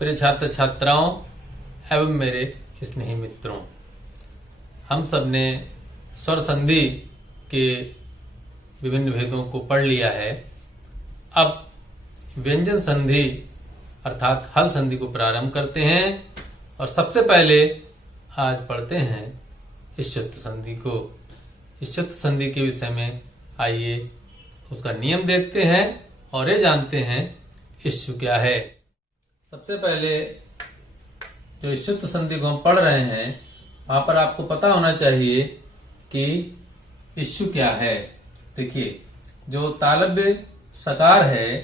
प्रिय छात्र छात्राओं एवं मेरे स्नेही मित्रों, हम सब ने स्वर संधि के विभिन्न भेदों को पढ़ लिया है। अब व्यंजन संधि अर्थात हल संधि को प्रारंभ करते हैं और सबसे पहले आज पढ़ते हैं इश्चुत्व संधि को। इश्चुत्व संधि के विषय में आइए उसका नियम देखते हैं और ये जानते हैं इश्चु क्या है। सबसे पहले जो इश्चुत्व संधि को हम पढ़ रहे हैं वहां पर आपको पता होना चाहिए कि इश्चु क्या है। देखिए, जो तालव्य सकार है,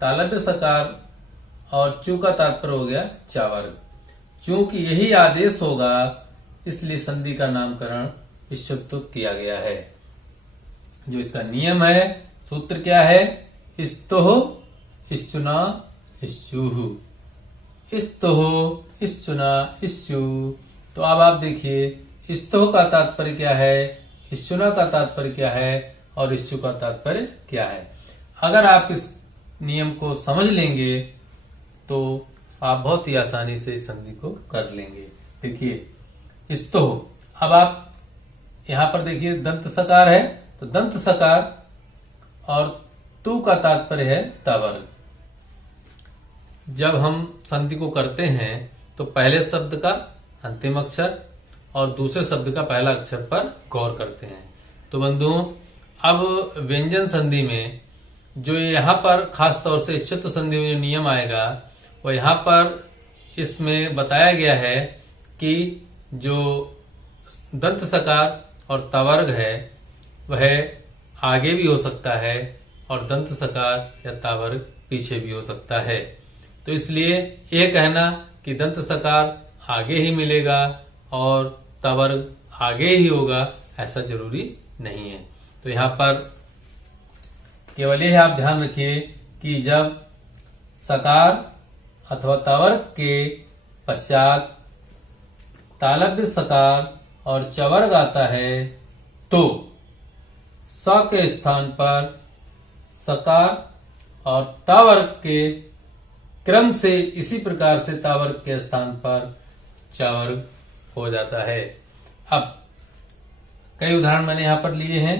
तालव्य सकार और चू का तात्पर्य हो गया चावर्ग। चूंकि यही आदेश होगा इसलिए संधि का नामकरण इश्चुत्व किया गया है। जो इसका नियम है, सूत्र क्या है? इस्तुः इश्चुना इश्चुः, इस्तुः इश्चुना इश्चु। तो अब आप देखिए, इस्तुः का तात्पर्य क्या है, इश्चुना का तात्पर्य क्या है और इश्चु का तात्पर्य क्या है। अगर आप इस नियम को समझ लेंगे तो आप बहुत ही आसानी से इस संधि को कर लेंगे। देखिए, इस्तुः, अब आप यहां पर देखिए दंत सकार है, तो दंत सकार और तू का तात्पर्य है तवर्ग। जब हम संधि को करते हैं तो पहले शब्द का अंतिम अक्षर और दूसरे शब्द का पहला अक्षर पर गौर करते हैं। तो बंधुओं, अब व्यंजन संधि में जो यहाँ पर खास तौर से इश्चुत्व संधि में जो नियम आएगा वो यहाँ पर इसमें बताया गया है कि जो दंत सकार और तवर्ग है वह आगे भी हो सकता है और दंत सकार या तावर्ग पीछे भी हो सकता है। तो इसलिए ये कहना कि दंत सकार आगे ही मिलेगा और तवर्ग आगे ही होगा ऐसा जरूरी नहीं है। तो यहाँ पर केवल यह आप ध्यान रखिए कि जब सकार अथवा तवर्ग के पश्चात तालव्य सकार और चवर्ग आता है तो स के स्थान पर सकार और तावर्ग के क्रम से इसी प्रकार से तावर्ग के स्थान पर चवर्ग हो जाता है। अब कई उदाहरण मैंने यहां पर लिए हैं।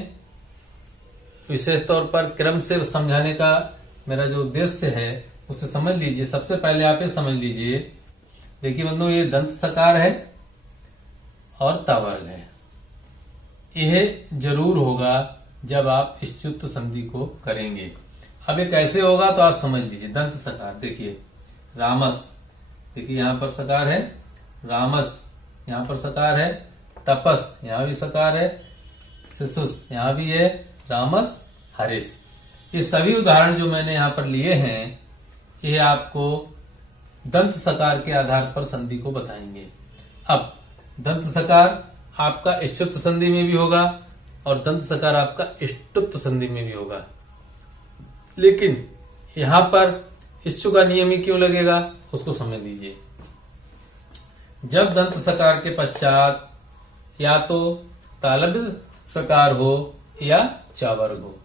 विशेष तौर पर क्रम से समझाने का मेरा जो उद्देश्य है उसे समझ लीजिए। सबसे पहले आप ये समझ लीजिए, देखिए बंधु, ये दंत सकार है और तावर्ग है। यह जरूर होगा जब आप इश्चुत्व संधि को करेंगे। अब ये कैसे होगा तो आप समझ लीजिए। दंत सकार, देखिए रामस, देखिए यहां पर सकार है, रामस यहां पर सकार है, तपस यहां भी सकार है, शिशुस यहां भी है, रामस हरिस। ये सभी उदाहरण जो मैंने यहां पर लिए हैं ये आपको दंत सकार के आधार पर संधि को बताएंगे। अब दंत सकार आपका इश्चुत्व संधि में भी होगा और दंत सकार आपका इष्टुत्व संधि में भी होगा। लेकिन यहां पर इश्चु का नियम ही क्यों लगेगा उसको समझ लीजिए। जब दंत सकार के पश्चात या तो तालव्य सकार हो या चवर्ग हो,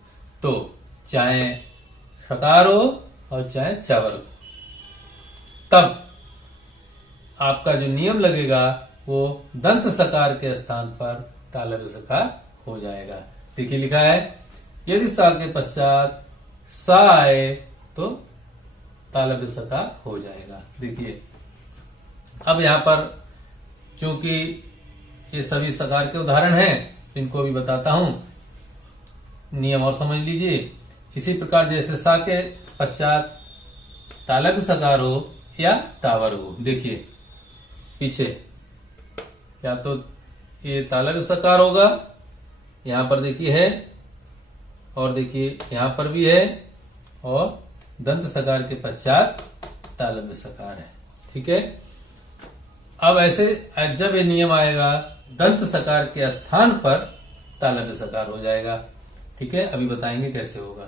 तो चाहे सकार हो और चाहे चवर्ग हो, तब आपका जो नियम लगेगा वो दंत सकार के स्थान पर तालव्य सकार हो जाएगा। देखिए लिखा है, यदि सा के पश्चात सा आए तो तालव्य सकार हो जाएगा। देखिए, अब यहां पर चूंकि ये सभी सकार के उदाहरण हैं, इनको भी बताता हूं, नियम और समझ लीजिए। इसी प्रकार जैसे सा के पश्चात तालव्य सकार हो या तावर्ग हो, देखिए पीछे या तो ये तालव्य सकार होगा, यहां पर देखिए है, और देखिए यहां पर भी है, और दंत सकार के पश्चात तालव्य सकार है। ठीक है। अब ऐसे जब ये नियम आएगा दंत सकार के स्थान पर तालव्य सकार हो जाएगा। ठीक है, अभी बताएंगे कैसे होगा।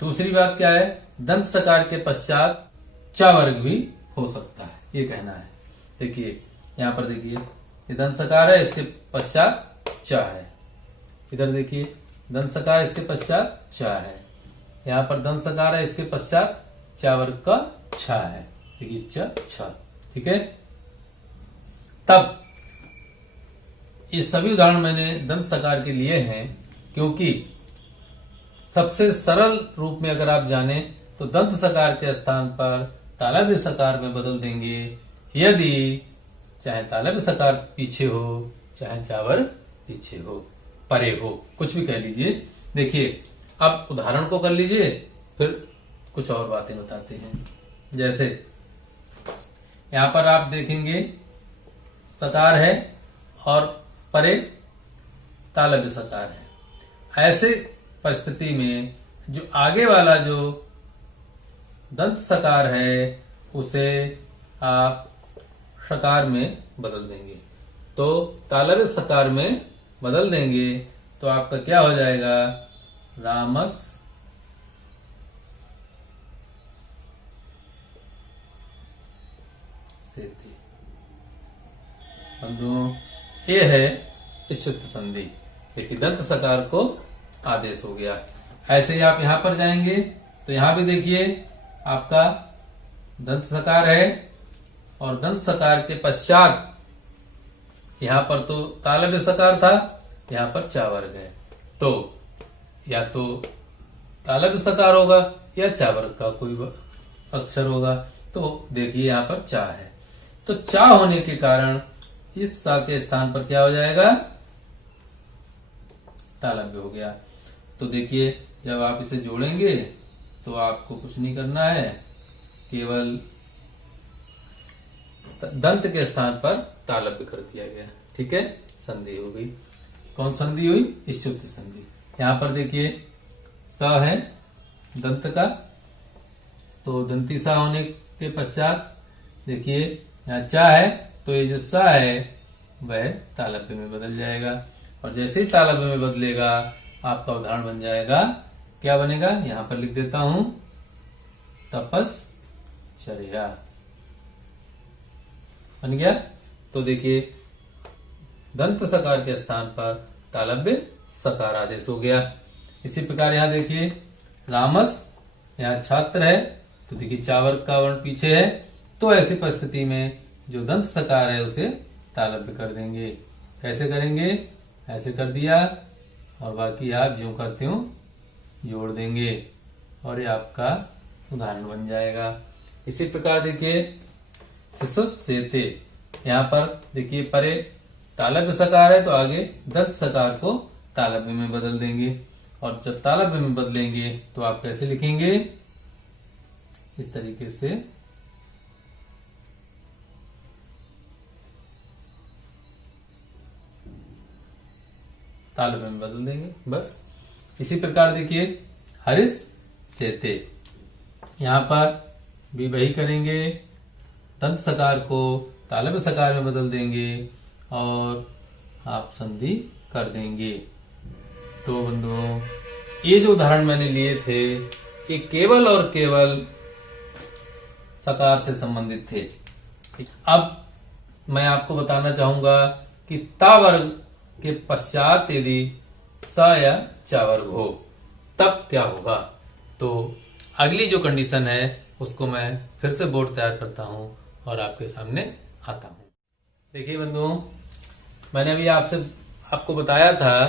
दूसरी बात क्या है, दंत सकार के पश्चात चवर्ग भी हो सकता है, ये कहना है। देखिए यहां पर देखिए ये दंत सकार है, इसके पश्चात च है। इधर देखिए दंत सकार, इसके पश्चात च है। यहाँ पर दंत सकार है, इसके पश्चात चवर्ग का छ है। देखिए छ, ठीक है। तब ये सभी उदाहरण मैंने दंत सकार के लिए हैं, क्योंकि सबसे सरल रूप में अगर आप जाने तो दंत सकार के स्थान पर तालव्य सकार में बदल देंगे, यदि चाहे तालव्य सकार पीछे हो चाहे चावर पीछे हो, परे हो, कुछ भी कह लीजिए। देखिए अब उदाहरण को कर लीजिए, फिर कुछ और बातें बताते हैं। जैसे यहां पर आप देखेंगे सकार है और परे तालव्य सकार है। ऐसे परिस्थिति में जो आगे वाला जो दंत सकार है उसे आप षकार में बदल देंगे, तो तालव्य सकार में बदल देंगे तो आपका क्या हो जाएगा, रामस सेते। बंधुओं ये है इष्टुत्व संधि, देखिए दंत सकार को आदेश हो गया। ऐसे ही आप यहां पर जाएंगे तो यहां भी देखिए आपका दंत सकार है और दंत सकार के पश्चात यहां पर तो तालव्य सकार था, यहां पर चा वर्ग है, तो या तो तालव्य सकार होगा या चा वर्ग का कोई अक्षर होगा। तो देखिए यहां पर चा है, तो चा होने के कारण इस सा के स्थान पर क्या हो जाएगा, तालव्य हो गया। तो देखिए जब आप इसे जोड़ेंगे तो आपको कुछ नहीं करना है, केवल दंत के स्थान पर तालव्य कर दिया गया, ठीक है, संधि हो गई। कौन संधि हुई, इष्टुत्व संधि। यहां पर देखिए स है दंत का, तो दंती सा होने के पश्चात देखिए यहाँ चा है, तो ये जो सा है वह तालव्य में बदल जाएगा, और जैसे ही तालव्य में बदलेगा आपका उदाहरण बन जाएगा, क्या बनेगा, यहां पर लिख देता हूं, तपश्चर्या बन गया। तो देखिए दंत सकार के स्थान पर तालव्य सकार आदेश हो गया। इसी प्रकार यहां देखिए रामस, यहाँ छात्र है, तो देखिए चावर्ग का वर्ण पीछे है, तो ऐसी परिस्थिति में जो दंत सकार है उसे तालव्य कर देंगे। कैसे करेंगे, ऐसे कर दिया और बाकी आप ज्यों का त्यों जोड़ देंगे और ये आपका उदाहरण बन जाएगा। इसी प्रकार देखिए शिशुस सेते, यहाँ पर देखिए परे तालव्य सकार है तो आगे दंत सकार को तालव्य में बदल देंगे, और जब तालव्य में बदलेंगे तो आप कैसे लिखेंगे, इस तरीके से तालव्य में बदल देंगे, बस। इसी प्रकार देखिए हरिस सेते, यहां पर भी वही करेंगे, दंत सकार को तालव्य सकार में बदल देंगे और आप संधि कर देंगे। तो बंधुओं ये जो उदाहरण मैंने लिए थे ये केवल और केवल सकार से संबंधित थे। अब मैं आपको बताना चाहूंगा कि ता वर्ग के पश्चात यदि स या चा वर्ग हो तब क्या होगा। तो अगली जो कंडीशन है उसको मैं फिर से बोर्ड तैयार करता हूं और आपके सामने आता हूं। देखिए बंधुओं, मैंने अभी आपको बताया था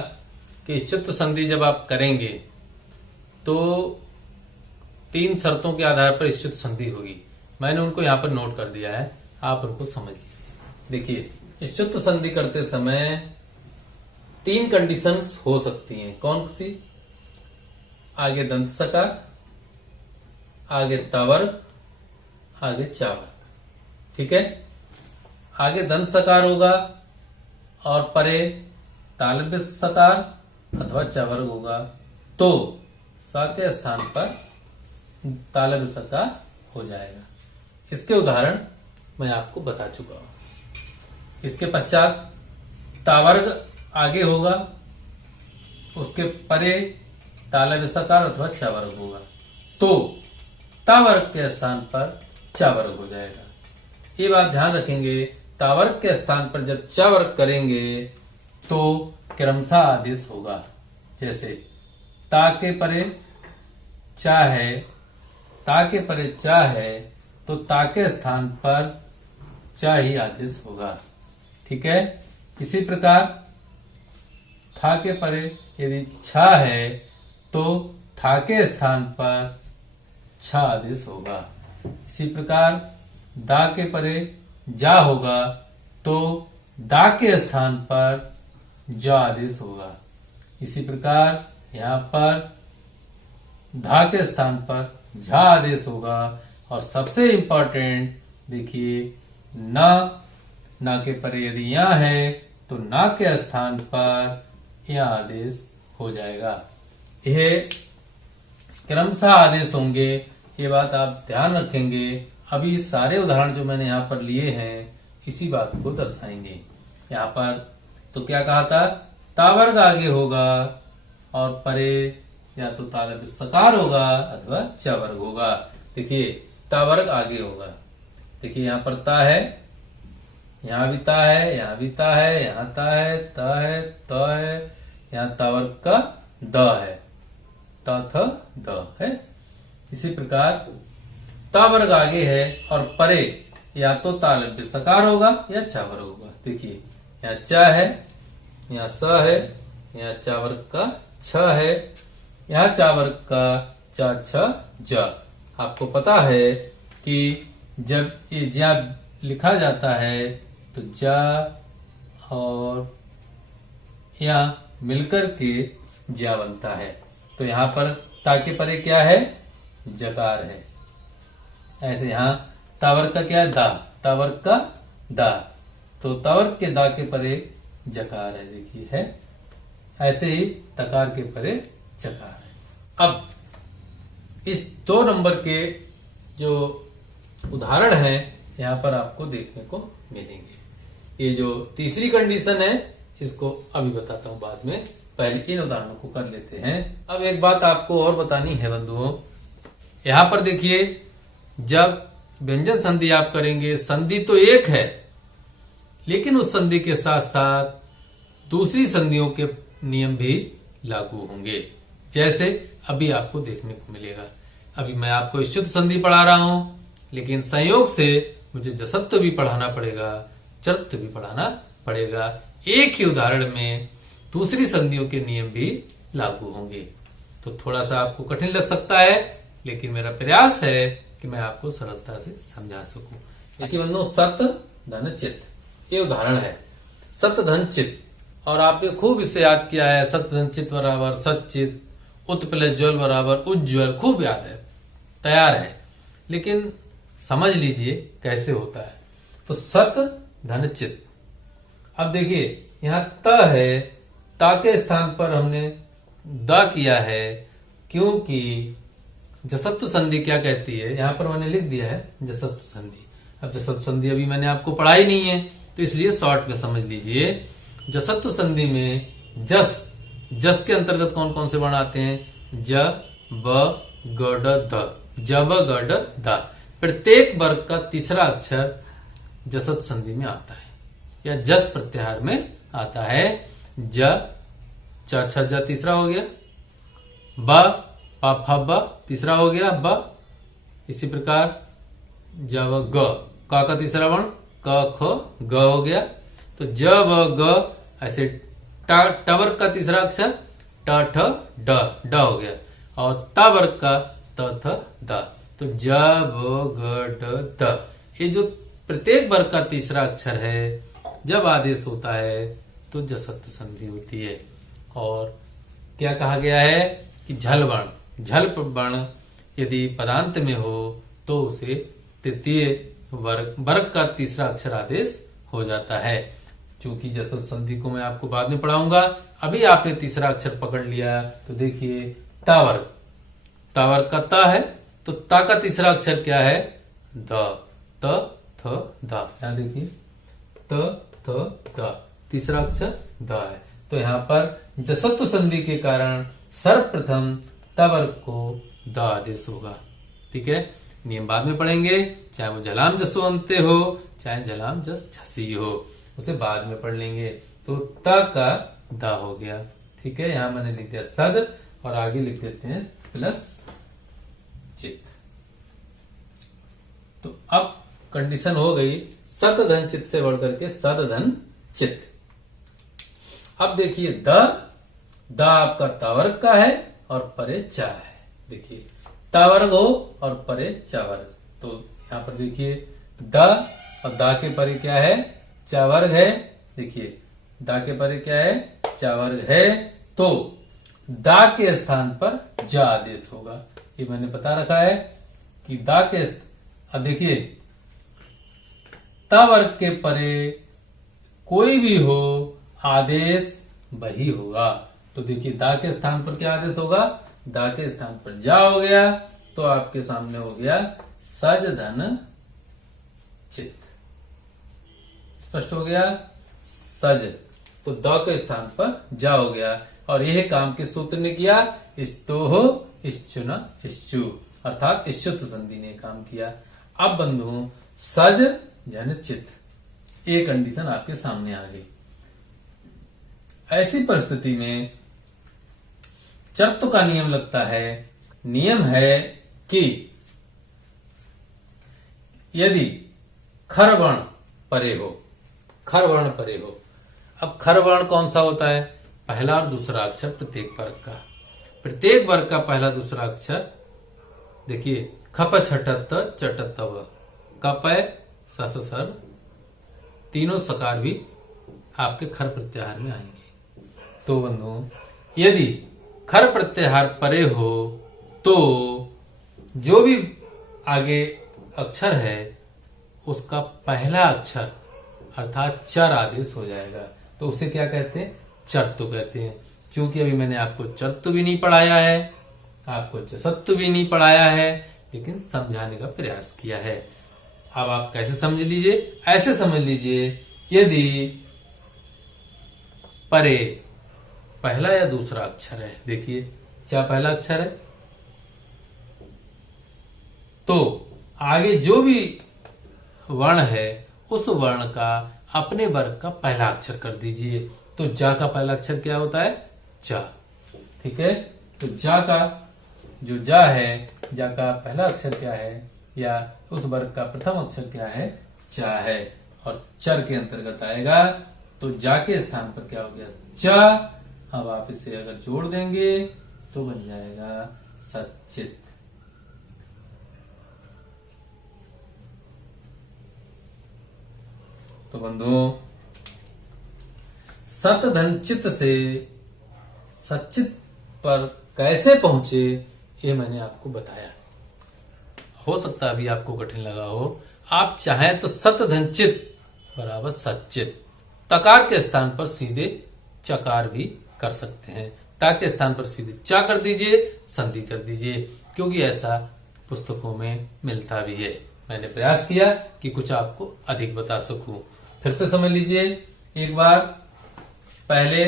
कि इष्टुत्व संधि जब आप करेंगे तो 3 शर्तों के आधार पर इष्टुत्व संधि होगी। मैंने उनको यहाँ पर नोट कर दिया है, आप उनको समझ लीजिए। देखिए इष्टुत्व संधि करते समय 3 कंडीशंस हो सकती हैं। कौन सी, आगे दंत सकार, आगे तवर्ग, आगे चावर्ग, ठीक है। आगे दंत सकार होगा और परे तालव्य सकार अथवा चावर्ग होगा, तो सा के स्थान पर तालव्य सकार हो जाएगा। इसके उदाहरण मैं आपको बता चुका हूं। इसके पश्चात तावर्ग आगे होगा, उसके परे तालव्य सकार अथवा चावर्ग होगा, तो तावर्ग के स्थान पर चावर्ग हो जाएगा। ये बात ध्यान रखेंगे, तावर्ग के स्थान पर जब चावर्ग करेंगे तो क्रमशः आदेश होगा। जैसे ता के परे चा है, ता के परे चा है, तो तो ता के स्थान पर च ही आदेश होगा। ठीक है। इसी प्रकार था के परे यदि छ है तो था के स्थान पर छ आदेश होगा। इसी प्रकार दा के परे जा होगा तो दा के स्थान पर ज आदेश होगा। इसी प्रकार यहाँ पर धा के स्थान पर झा आदेश होगा। और सबसे इंपॉर्टेंट देखिए ना के परे यदि यहाँ है तो ना के स्थान पर यह आदेश हो जाएगा। यह क्रमशः आदेश होंगे, ये बात आप ध्यान रखेंगे। अभी सारे उदाहरण जो मैंने यहाँ पर लिए हैं इसी बात को दर्शाएंगे। यहाँ पर तो क्या कहा था, तावर्ग आगे होगा और परे या तो तालव्य सकार होगा अथवा च वर्ग होगा। देखिए तावर्ग आगे होगा। देखिए यहाँ पर ता है, यहाँ भी ता है, यहाँ भी ता है, यहाँ ता है, त है, त है, यहाँ तावर्ग का द है, त थ द है। इसी प्रकार ता वर्ग आगे है और परे या तो तालव्य सकार होगा या च वर्ग होगा। देखिए यहाँ च है, यहाँ स है, यहाँ च वर्ग का छ है, यहाँ च वर्ग का च छ ज। आपको पता है कि जब ये ज्या लिखा जाता है तो ज और यहाँ मिलकर के ज्या बनता है। तो यहाँ पर ता के परे क्या है, जकार है। ऐसे यहाँ तावर्ग का क्या है, दा, तावर्ग का दा, तो तावर्ग के दा के परे जकार है। देखिए है, ऐसे ही तकार के परे जकार है। अब इस 2 नंबर के जो उदाहरण हैं यहाँ पर आपको देखने को मिलेंगे। ये जो तीसरी कंडीशन है इसको अभी बताता हूं बाद में, पहले इन उदाहरणों को कर लेते हैं। अब एक बात आपको और बतानी है बंधुओं, यहाँ पर देखिए जब व्यंजन संधि आप करेंगे, संधि तो एक है लेकिन उस संधि के साथ साथ दूसरी संधियों के नियम भी लागू होंगे, जैसे अभी आपको देखने को मिलेगा। अभी मैं आपको शुद्ध संधि पढ़ा रहा हूं लेकिन संयोग से मुझे जसत्व भी पढ़ाना पड़ेगा, चरत्व भी पढ़ाना पड़ेगा। एक ही उदाहरण में दूसरी संधियों के नियम भी लागू होंगे, तो थोड़ा सा आपको कठिन लग सकता है लेकिन मेरा प्रयास है कि मैं आपको सरलता से समझा सकूं। देखिए बंधुओं, सत धन चित ये उदाहरण है, सत धन चित, और आपने खूब इसे याद किया है। सत धन चित बराबर सचित, उत्प्लस ज्वल बराबर उज्ज्वल, खूब याद है, तैयार है। लेकिन समझ लीजिए कैसे होता है। तो सत धन चित, अब देखिए यहाँ त है, ता के स्थान पर हमने द किया है क्योंकि जसत्व संधि क्या कहती है, यहाँ पर मैंने लिख दिया है जसत्व संधि। अब जसत्व संधि अभी मैंने आपको पढ़ाई नहीं है तो इसलिए शॉर्ट में समझ लीजिए। जसत्व संधि में जस के अंतर्गत कौन कौन से वर्ण आते हैं, ज ब ग ड द, ज ब ग ड द। प्रत्येक वर्ग का तीसरा अक्षर जसत्व संधि में आता है या जस प्रत्याहार में आता है। ज च छ ज तीसरा हो गया, ब प फ ब तीसरा हो गया ब। इसी प्रकार ज व ग, क का तीसरा वर्ण क ख ग हो गया। तो ज व ग, ऐसे ट वर्ग का तीसरा अक्षर ट ठ ड ड हो गया, और त वर्ग का त थ द। तो ज व ग ड द, ये जो प्रत्येक वर्ग का तीसरा अक्षर है जब आदेश होता है तो जसत्व संधि होती है। और क्या कहा गया है कि झल वर्ण, झल वर्ण यदि पदांत में हो तो उसे तृतीय वर्ग का तीसरा अक्षर आदेश हो जाता है। चूंकि जसत्व संधि को मैं आपको बाद में पढ़ाऊंगा, अभी आपने तीसरा अक्षर पकड़ लिया तो देखिए ता वर्ग, ता वर्ग का ता है तो ता का तीसरा अक्षर क्या है, द, त थ द। यहाँ देखिए त थ द, तीसरा अक्षर द है। तो यहाँ पर जसत्व संधि के कारण सर्वप्रथम त वर्ग को द आदेश होगा। ठीक है, नियम बाद में पढ़ेंगे, चाहे वो झलाम जसो अंत्य हो चाहे झलाम जस झसी हो, उसे बाद में पढ़ लेंगे। तो त का द हो गया। ठीक है, यहां मैंने लिख दिया सद और आगे लिख देते हैं प्लस चित। तो अब कंडीशन हो गई सत धन चित से बढ़कर के सद धन चित। अब देखिए द आपका तवर्ग का है और परे चा है। देखिए तवर्ग हो और परे चा वर्ग, तो यहां पर देखिए द और दा के परे क्या है, चा वर्ग है। देखिए दा के परे क्या है, चा वर्ग है, तो दा के स्थान पर जा आदेश होगा। ये मैंने बता रखा है कि दा के अब देखिए ता वर्ग के परे कोई भी हो आदेश वही होगा। तो देखिए दा के स्थान पर क्या आदेश होगा, दा के स्थान पर जा हो गया, तो आपके सामने हो गया सज धन चित। स्पष्ट हो गया, सज तो द के स्थान पर जा हो गया, और यह काम किस सूत्र ने किया, इस्तोह इश्चुना इश्चु, अर्थात इश्चुत संधि ने काम किया। अब बंधु सज जन चित, ये कंडीशन आपके सामने आ गई। ऐसी परिस्थिति में चर्त का नियम लगता है। नियम है कि यदि खर वर्ण परे हो, खर वर्ण परे हो। अब खर वर्ण कौन सा होता है, पहला और दूसरा अक्षर प्रत्येक वर्ग का, प्रत्येक वर्ग का पहला दूसरा अक्षर। देखिए खप छटत चटत व, कप सस सर, तीनों सकार भी आपके खर प्रत्याहार में आएंगे। तो बंधु यदि खर प्रत्याहार परे हो तो जो भी आगे अक्षर है उसका पहला अक्षर अर्थात चर आदेश हो जाएगा, तो उसे क्या कहते हैं, चर्तु कहते हैं। क्योंकि अभी मैंने आपको चर्तु भी नहीं पढ़ाया है, आपको चसत्तु भी नहीं पढ़ाया है, लेकिन समझाने का प्रयास किया है। अब आप कैसे समझ लीजिए, ऐसे समझ लीजिए यदि परे पहला या दूसरा अक्षर है, देखिए चा पहला अक्षर है, तो आगे जो भी वर्ण है उस वर्ण का अपने वर्ग का पहला अक्षर कर दीजिए। तो जा का पहला अक्षर क्या होता है, जा, ठीक है। तो जा का जो जा है, जा का पहला अक्षर क्या है, या उस वर्ग का प्रथम अक्षर क्या है, चा है, और चर के अंतर्गत आएगा। तो जा के स्थान पर क्या हो गया, चा। अब आप इसे अगर जोड़ देंगे तो बन जाएगा सचित। तो बंधुओं सत धन चित से सचित पर कैसे पहुंचे ये मैंने आपको बताया। हो सकता है अभी आपको कठिन लगा हो, आप चाहें तो सत धन चित बराबर सचित, तकार के स्थान पर सीधे चकार भी कर सकते हैं, ता के स्थान पर सीधे चा कर दीजिए, संधि कर दीजिए, क्योंकि ऐसा पुस्तकों में मिलता भी है। मैंने प्रयास किया कि कुछ आपको अधिक बता सकूं। फिर से समझ लीजिए एक बार, पहले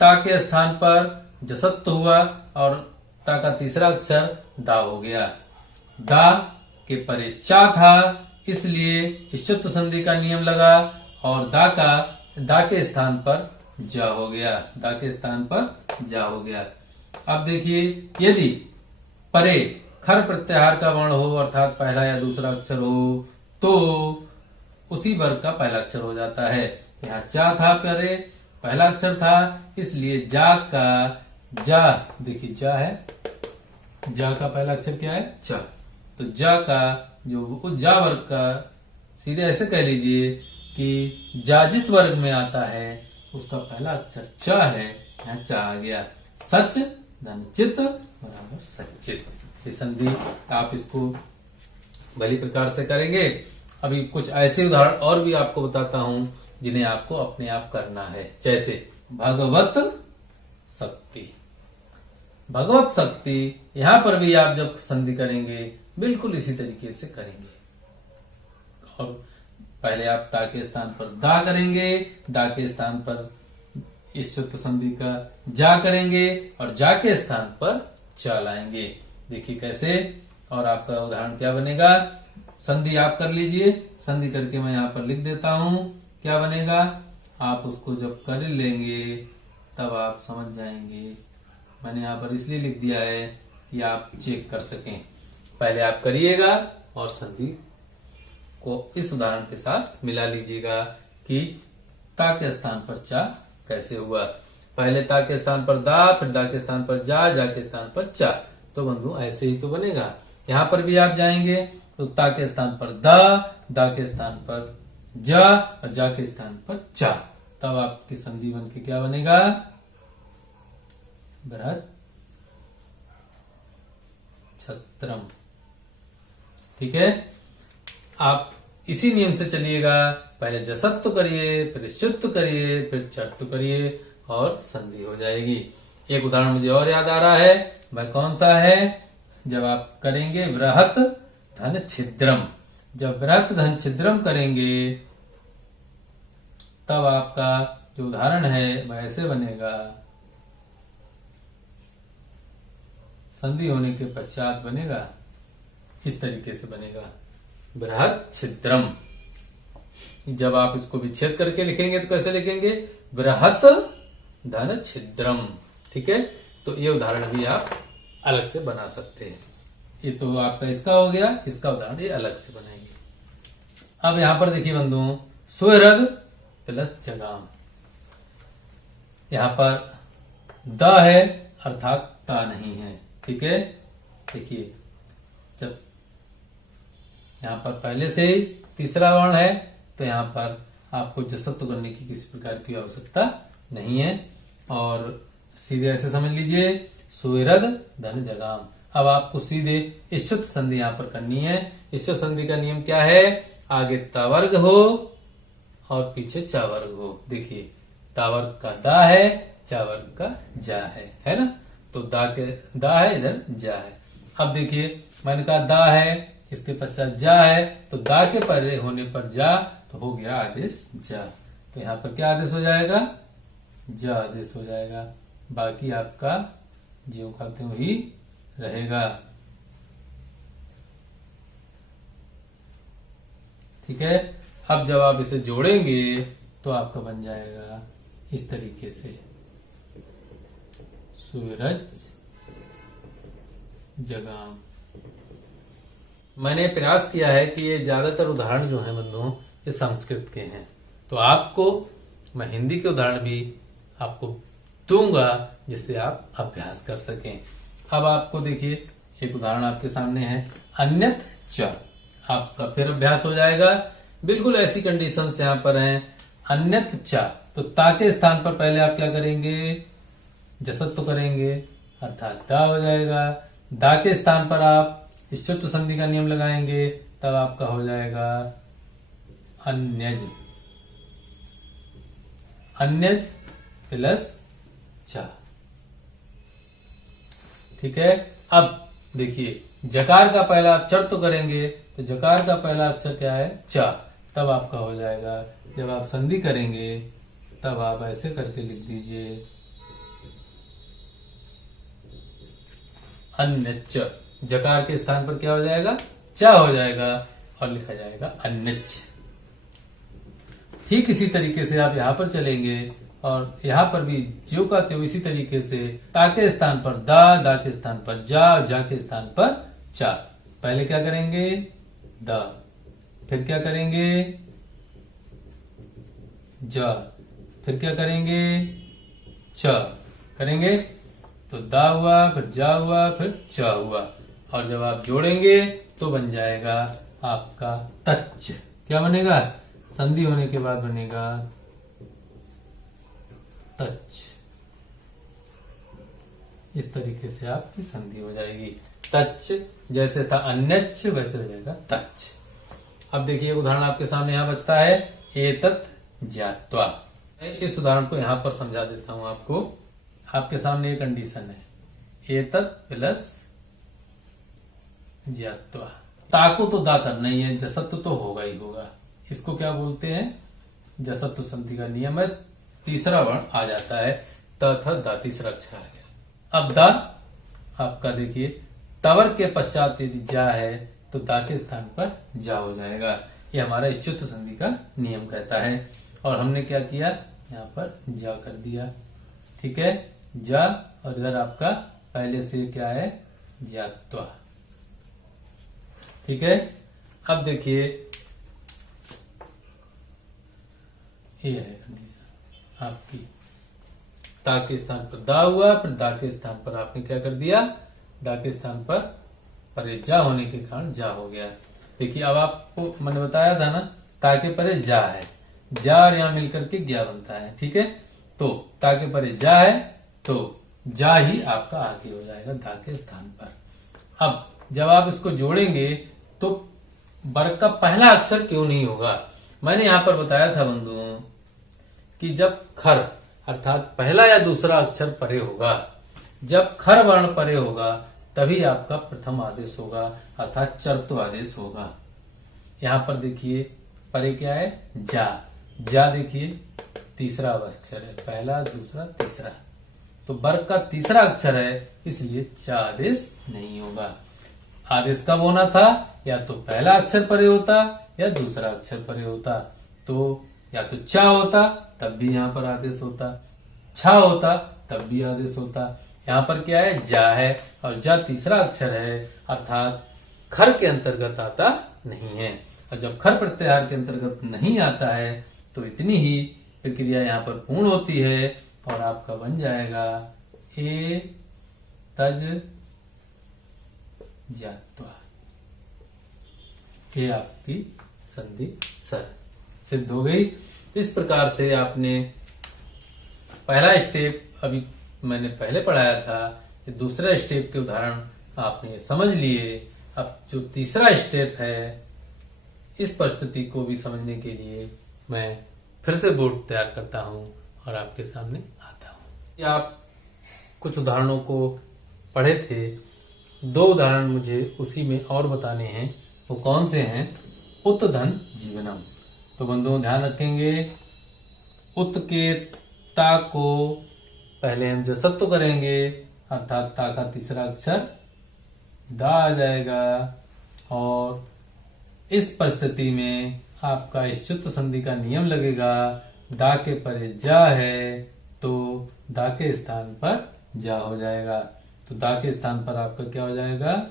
ता के स्थान पर जसत्त हुआ और ता का तीसरा अक्षर दा हो गया, दा के परे चा था, इसलिए इश्चुत संधि का नियम लगा, और दा के स्थान पर जा हो गया, दा के स्थान पर जा हो गया। अब देखिए यदि परे खर प्रत्याहार का वर्ण हो अर्थात पहला या दूसरा अक्षर हो तो उसी वर्ग का पहला अक्षर हो जाता है। यहाँ जा था, परे पहला अक्षर था, इसलिए जा का जा, देखिए जा है, जा का पहला अक्षर क्या है, चा। तो जा का जो जा वर्ग का, सीधे ऐसे कह लीजिए कि जा जिस वर्ग में आता है उसका पहला अक्षर च है, यहाँ च आ गया। सच धन चित बराबर सचित। ये संधि आप इसको भली प्रकार से करेंगे। अभी कुछ ऐसे उदाहरण और भी आपको बताता हूं जिन्हें आपको अपने आप करना है, जैसे भगवत शक्ति। भगवत शक्ति यहां पर भी आप जब संधि करेंगे बिल्कुल इसी तरीके से करेंगे, और पहले आप ता के स्थान पर दा करेंगे, दा के स्थान पर इश्चुत संधि का जा करेंगे, और जा के स्थान पर चा लाएंगे। देखिए कैसे, और आपका उदाहरण क्या बनेगा, संधि आप कर लीजिए, संधि करके मैं यहाँ पर लिख देता हूं क्या बनेगा। आप उसको जब कर लेंगे तब आप समझ जाएंगे। मैंने यहाँ पर इसलिए लिख दिया है कि आप चेक कर सकें। पहले आप करिएगा और संधि को इस उदाहरण के साथ मिला लीजिएगा कि ता के स्थान पर चा कैसे हुआ। पहले ता के स्थान पर दा, फिर दा के स्थान पर जा के स्थान पर चा। तो बंधु ऐसे ही तो बनेगा। यहाँ पर भी आप जाएंगे तो ता के स्थान पर दा के स्थान पर जा और जा के स्थान पर चा। तब आपकी संधि बन के क्या बनेगा? बृहत छत्रम। ठीक है, आप इसी नियम से चलिएगा। पहले जसत्व करिए, फिर शुत्व करिए, फिर चर्त्व करिए और संधि हो जाएगी। एक उदाहरण मुझे और याद आ रहा है, वह कौन सा है? जब आप करेंगे बृहत धन छिद्रम। जब बृहत धन छिद्रम करेंगे तब आपका जो उदाहरण है वह ऐसे बनेगा। संधि होने के पश्चात बनेगा इस तरीके से बनेगा, बृहत छिद्रम। जब आप इसको विच्छेद करके लिखेंगे तो कैसे लिखेंगे? बृहत धन छिद्रम। ठीक है, तो ये उदाहरण भी आप अलग से बना सकते हैं। ये तो आपका इसका हो गया, इसका उदाहरण ये अलग से बनाएंगे। अब यहां पर देखिए बंधु, सुहृद प्लस जगाम। यहां पर द है अर्थात ता नहीं है। ठीक है, देखिए जब यहां पर पहले से ही तीसरा वर्ण है तो यहां पर आपको जसत्व करने की किसी प्रकार की आवश्यकता नहीं है। और सीधे ऐसे समझ लीजिए, सुहृद धन जगाम। अब आपको सीधे इश्चुत संधि यहां पर करनी है। इश्चुत संधि का नियम क्या है? आगे तावर्ग हो और पीछे चावर्ग हो। देखिए तावर्ग का दा है, चावर्ग का जा है ना? तो दा है, इधर जा है। अब देखिए मैंने कहा दा है, इसके पश्चात जा है, तो दा के परे होने पर जा तो हो गया आदेश जा। तो यहाँ पर क्या आदेश हो जाएगा? जा आदेश हो जाएगा। बाकी आपका ज्यों का त्यों ही रहेगा। ठीक है, अब जब आप इसे जोड़ेंगे तो आपका बन जाएगा इस तरीके से, सूरज जगाम। मैंने प्रयास किया है कि ये ज्यादातर उदाहरण जो है बंधुओं ये संस्कृत के हैं, तो आपको मैं हिंदी के उदाहरण भी आपको दूंगा जिससे आप अभ्यास कर सकें। अब आपको देखिए एक उदाहरण आपके सामने है, अन्यथ च। आपका फिर अभ्यास हो जाएगा। बिल्कुल ऐसी कंडीशन यहाँ पर है, अन्यथ च। तो ता के स्थान पर पहले आप क्या करेंगे? जसत्व करेंगे अर्थात दा हो जाएगा। दा के स्थान पर आप इश्चुत्व संधि का नियम लगाएंगे, तब आपका हो जाएगा अन्यज। अन्यज प्लस चा। ठीक है, अब देखिए जकार का पहला अक्षर तो करेंगे, तो जकार का पहला अक्षर क्या है? चा। तब आपका हो जाएगा, जब आप संधि करेंगे तब आप ऐसे करके लिख दीजिए अन्यच। जकार के स्थान पर क्या हो जाएगा? चा हो जाएगा और लिखा जाएगा अन्यच। ठीक इसी तरीके से आप यहां पर चलेंगे और यहां पर भी ज्यों का त्यों इसी तरीके से ता के स्थान पर दा के स्थान पर जा के स्थान पर चा। पहले क्या करेंगे? दा, फिर क्या करेंगे? जा, फिर क्या करेंगे? चा करेंगे। तो दा हुआ, फिर जा हुआ, फिर चा हुआ, और जब आप जोड़ेंगे तो बन जाएगा आपका तच्च। क्या बनेगा? संधि होने के बाद बनेगा तच्च। इस तरीके से आपकी संधि हो जाएगी। तच्च जैसे था अन्यच्च वैसे हो जाएगा तच्च। अब देखिए उदाहरण आपके सामने यहां बचता है, एतत् ज्ञात्वा। इस उदाहरण को यहां पर समझा देता हूं आपको। आपके सामने ये कंडीशन है, एतत् प्लस ज्ञात्वा। ताको तो दा करना ही है, जसत्व तो होगा ही होगा। इसको क्या बोलते हैं? जसत्व संधि का नियम है, तीसरा वर्ण आ जाता है, त था दा, तीसरा अक्षर आ गया। अब दा आपका देखिए तवर के पश्चात यदि जा है तो दा के स्थान पर जा हो जाएगा। ये हमारा इश्चुत्व संधि का नियम कहता है। और हमने क्या किया? यहाँ पर जा कर दिया। ठीक है, जा, और इधर आपका पहले से क्या है? ज्ञात्वा। ठीक है, अब देखिए ये है कंडीशन आपकी। ता के स्थान पर दा हुआ, फिर दा के स्थान पर आपने क्या कर दिया, दा के स्थान पर परे जा होने के कारण जा हो गया। देखिए अब आपको मैंने बताया था ना, ता के परे जा है, जा और यहां मिलकर के ज्ञा बनता है, ठीक है। तो ता के परे जा है तो जा ही आपका आगे हो जाएगा दा के स्थान पर। अब जब आप इसको जोड़ेंगे तो वर्ग का पहला अक्षर क्यों नहीं होगा, मैंने यहां पर बताया था बंधुओं कि जब खर अर्थात पहला या दूसरा अक्षर परे होगा, जब खर वर्ण परे होगा तभी आपका प्रथम आदेश होगा अर्थात चरत्व आदेश होगा। यहां पर देखिए परे क्या है, जा, जा देखिए तीसरा अक्षर है, पहला दूसरा तीसरा, तो वर्ग का तीसरा अक्षर है, इसलिए चा आदेश नहीं होगा। आदेश कब होना था, या तो पहला अक्षर परे होता या दूसरा अक्षर परे होता, तो या तो चा होता तब भी यहाँ पर आदेश होता, छा होता तब भी आदेश होता। यहाँ पर क्या है, जा है और जा तीसरा अक्षर है अर्थात खर के अंतर्गत आता नहीं है, और जब खर प्रत्याहार के अंतर्गत नहीं आता है तो इतनी ही प्रक्रिया यहाँ पर पूर्ण होती है और आपका बन जाएगा ए तज जात्वा। ये आपकी संधि सर सिद्ध हो गई। इस प्रकार से आपने पहला स्टेप अभी मैंने पहले पढ़ाया था, दूसरा स्टेप के उदाहरण आपने समझ लिए। अब जो तीसरा स्टेप है इस परिस्थिति को भी समझने के लिए मैं फिर से बोर्ड तैयार करता हूं और आपके सामने आता हूं। आप कुछ उदाहरणों को पढ़े थे, दो उदाहरण मुझे उसी में और बताने हैं, वो कौन से हैं, उत धन जीवनम। तो बंधुओं ध्यान रखेंगे, उत के ता को पहले हम जसत्व करेंगे अर्थात ता का तीसरा अक्षर दा आ जाएगा, और इस परिस्थिति में आपका इश्चुत संधि का नियम लगेगा। दा के परे जा है तो दा के स्थान पर जा हो जाएगा, तो दा के स्थान पर आपका क्या हो जाएगा,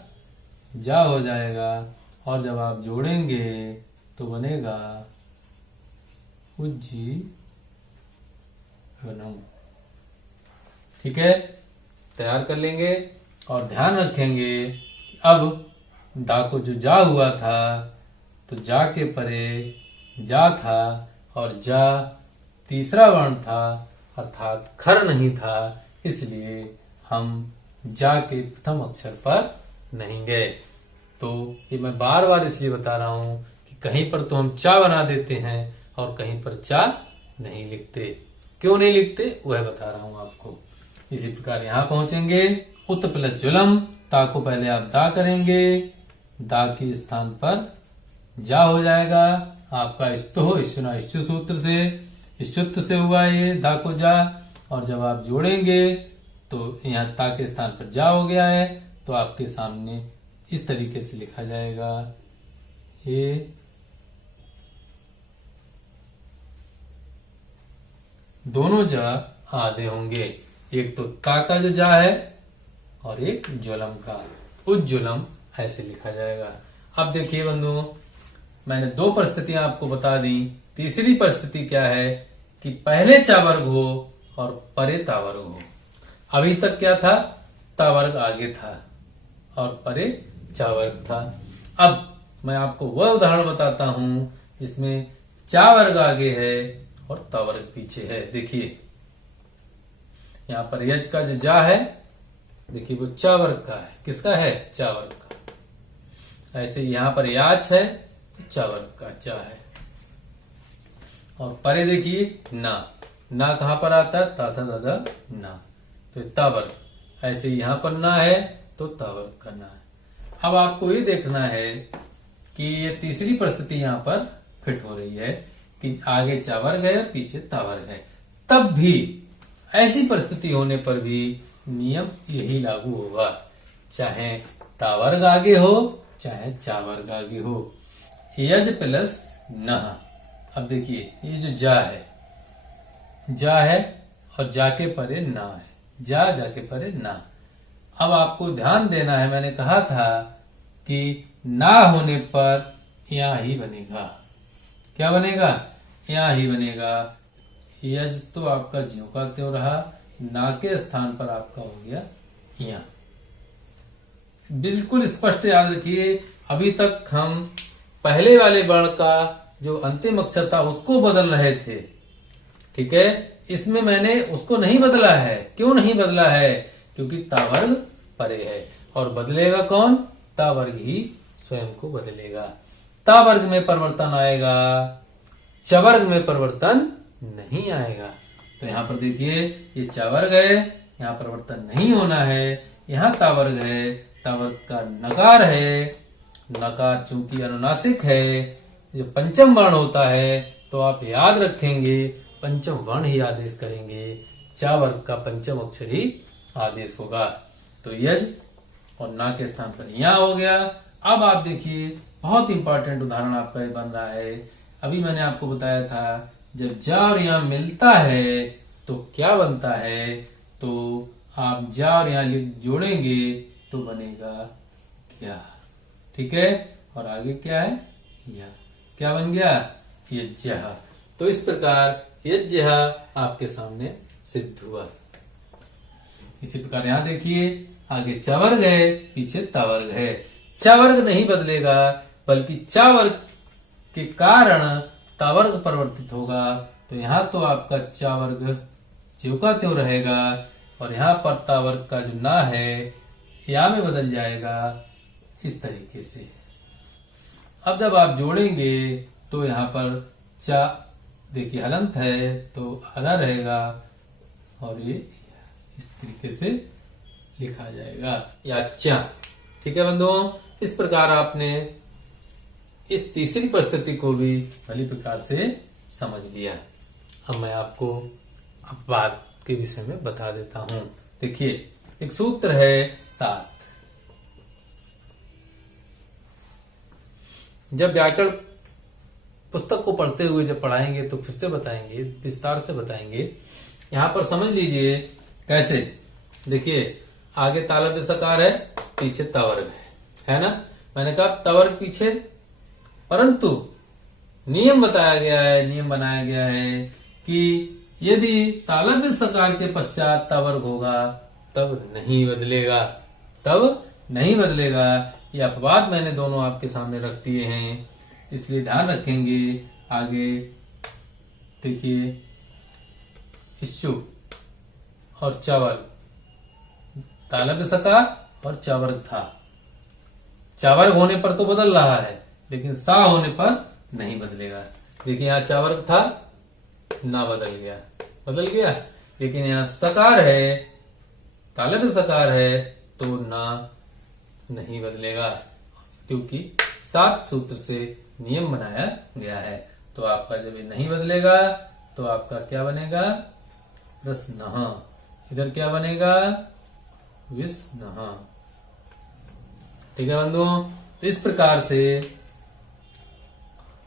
जा हो जाएगा, और जब आप जोड़ेंगे तो बनेगा उज्जीवनम। ठीक है, तैयार कर लेंगे और ध्यान रखेंगे अब दा को जो जा हुआ था तो जा के परे जा था और जा तीसरा वर्ण था अर्थात खर नहीं था, इसलिए हम जा के प्रथम अक्षर पर नहीं गए। तो ये मैं बार बार इसलिए बता रहा हूं कि कहीं पर तो हम चा बना देते हैं और कहीं पर चा नहीं लिखते। क्यों नहीं लिखते वह बता रहा हूं आपको। इसी प्रकार यहां पहुंचेंगे, उत प्लस जुलम, ता को पहले आप दा करेंगे, दा के स्थान पर जा हो जाएगा, आपका इष्टो हो इष्टुना इष्टु सूत्र से इष्टुत्व से हुआ ये दा को जा, और जब आप जोड़ेंगे तो यहाँ ता के स्थान पर जा हो गया है, तो आपके सामने इस तरीके से लिखा जाएगा, ये दोनों जा आधे होंगे, एक तो ता का जो जा है और एक जुलम का, उज्जुलम ऐसे लिखा जाएगा। अब देखिए बंधुओं, मैंने दो परिस्थितियां आपको बता दी, तीसरी परिस्थिति क्या है कि पहले चा वर्ग हो और परे ता वर्ग हो। अभी तक क्या था, ता वर्ग आगे था और परे चा वर्ग था। अब मैं आपको वह उदाहरण बताता हूं जिसमें चा वर्ग आगे है और ता वर्ग पीछे है। देखिए यहाँ पर यज का जो जा है, देखिए वो चा वर्ग का है, किसका है, चा वर्ग का। ऐसे यहाँ पर याच है तो चा वर्ग का चा है, और परे देखिए ना, ना कहां पर आता है, ता था दादा ना, तो ता वर्ग। ऐसे यहाँ पर ना है तो ता वर्ग का ना है। अब आपको ये देखना है कि ये तीसरी परिस्थिति यहाँ पर फिट हो रही है कि आगे चा वर्ग है पीछे ता वर्ग है, तब भी ऐसी परिस्थिति होने पर भी नियम यही लागू होगा, चाहे ता वर्ग आगे हो चाहे चा वर्ग आगे हो। यज प्लस नह। अब देखिए ये जो जा है और जा के परे ना है, जा जाके परे ना। अब आपको ध्यान देना है, मैंने कहा था कि ना होने पर या ही बनेगा, क्या बनेगा, यहाँ ही बनेगा। यज तो आपका ज्यों का त्यों रहा, ना के स्थान पर आपका हो गया यहाँ। बिल्कुल स्पष्ट याद रखिए, अभी तक हम पहले वाले वर्ण का जो अंतिम अक्षर था उसको बदल रहे थे, ठीक है। इसमें मैंने उसको नहीं बदला है। क्यों नहीं बदला है? क्योंकि तावर्ग परे है, और बदलेगा कौन? तावर्ग ही स्वयं को बदलेगा। तावर्ग में परिवर्तन आएगा, चवर्ग में परिवर्तन नहीं आएगा। तो यहाँ पर देखिए, ये चवर्ग है, यहाँ परिवर्तन नहीं होना है। यहाँ तावर्ग है, तावर्ग का नकार है। नकार चूंकि अनुनासिक है, जो पंचम वर्ण होता है, तो आप याद रखेंगे पंचम वर्ण ही आदेश करेंगे, चा वर्ग का पंचम अक्षर ही आदेश होगा। तो यज और ना के स्थान पर यहाँ हो गया। अब आप देखिए, बहुत इंपॉर्टेंट उदाहरण आपका ये बन रहा है। अभी मैंने आपको बताया था, जब जा और यहाँ मिलता है तो क्या बनता है, तो आप जा और यहाँ जोड़ेंगे तो बनेगा क्या, ठीक है। और आगे क्या है? या। क्या बन गया? यज्ञः। तो इस प्रकार यज्ञः आपके सामने सिद्ध हुआ। इसी प्रकार यहां देखिए, आगे चवर्ग है, पीछे तावर्ग है। चवर्ग नहीं बदलेगा, बल्कि चावर्ग के कारण तावर्ग परिवर्तित होगा। तो यहाँ तो आपका चावर्ग ज्यों का त्यों रहेगा, और यहाँ पर तावर्ग का जो ना है या में बदल जाएगा इस तरीके से। अब जब आप जोड़ेंगे तो यहाँ पर चा, देखिए हलंत है तो हला रहेगा, और ये इस तरीके से लिखा जाएगा, या चा, ठीक है बंधुओं। इस प्रकार आपने इस तीसरी परिस्थिति को भी भली प्रकार से समझ लिया। अब मैं आपको अपवाद के विषय में बता देता हूं। देखिए, एक सूत्र है 7। जब व्याकरण पुस्तक को पढ़ते हुए जब पढ़ाएंगे तो फिर से बताएंगे, विस्तार से बताएंगे। यहां पर समझ लीजिए कैसे। देखिए, आगे तालव्य सकार है, पीछे तवर्ग है ना। मैंने कहा तवर्ग पीछे, परंतु नियम बताया गया है, नियम बनाया गया है कि यदि तालव्य सकार के पश्चात तवर्ग होगा तब नहीं बदलेगा, तब नहीं बदलेगा। ये अपवाद मैंने दोनों आपके सामने रख दिए हैं, इसलिए ध्यान रखेंगे। आगे देखिए, इच्छु और चवर्ग, तालव्य सकार और चवर्ग था। चवर्ग होने पर तो बदल रहा है, लेकिन सा होने पर नहीं बदलेगा। देखिए, यहाँ चवर्ग था, ना बदल गया, बदल गया। लेकिन यहाँ सकार है, तालव्य सकार है, तो ना नहीं बदलेगा, क्योंकि 7 सूत्र से नियम बनाया गया है। तो आपका जब ये नहीं बदलेगा तो आपका क्या बनेगा? रस्नः। इधर क्या बनेगा? विस्नः। ठीक है बंधुओं। तो इस प्रकार से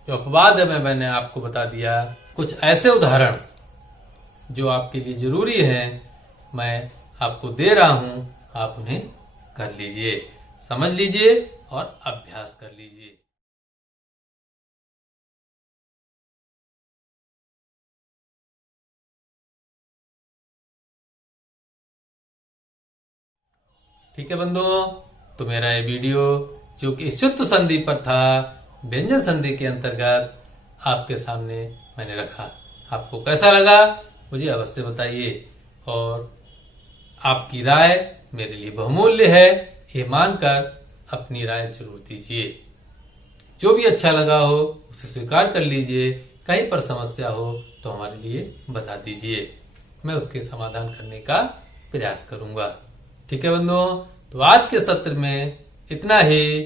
जो अपवाद है मैंने आपको बता दिया। कुछ ऐसे उदाहरण जो आपके लिए जरूरी है मैं आपको दे रहा हूं, आप उन्हें कर लीजिए, समझ लीजिए और अभ्यास कर लीजिए। ठीक है बंधुओं, तो मेरा ये वीडियो जो कि शुद्ध संधि पर था, व्यंजन संधि के अंतर्गत आपके सामने मैंने रखा। आपको कैसा लगा मुझे अवश्य बताइए, और आपकी राय मेरे लिए बहुमूल्य है, ये मानकर अपनी राय जरूर दीजिए। जो भी अच्छा लगा हो उसे स्वीकार कर लीजिए, कहीं पर समस्या हो तो हमारे लिए बता दीजिए, मैं उसके समाधान करने का प्रयास करूंगा। ठीक है बंधुओं, तो आज के सत्र में इतना ही।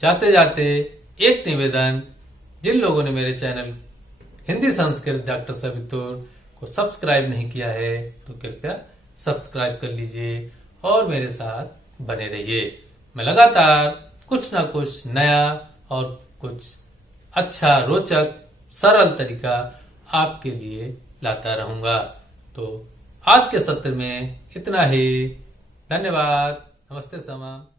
जाते जाते एक निवेदन, जिन लोगों ने मेरे चैनल हिंदी संस्कृत डॉक्टर सवितुर को सब्सक्राइब नहीं किया है तो कृपया सब्सक्राइब कर लीजिए और मेरे साथ बने रहिए। मैं लगातार कुछ ना कुछ नया और कुछ अच्छा, रोचक, सरल तरीका आपके लिए लाता रहूंगा। तो आज के सत्र में इतना ही। धन्यवाद। नमस्ते समा।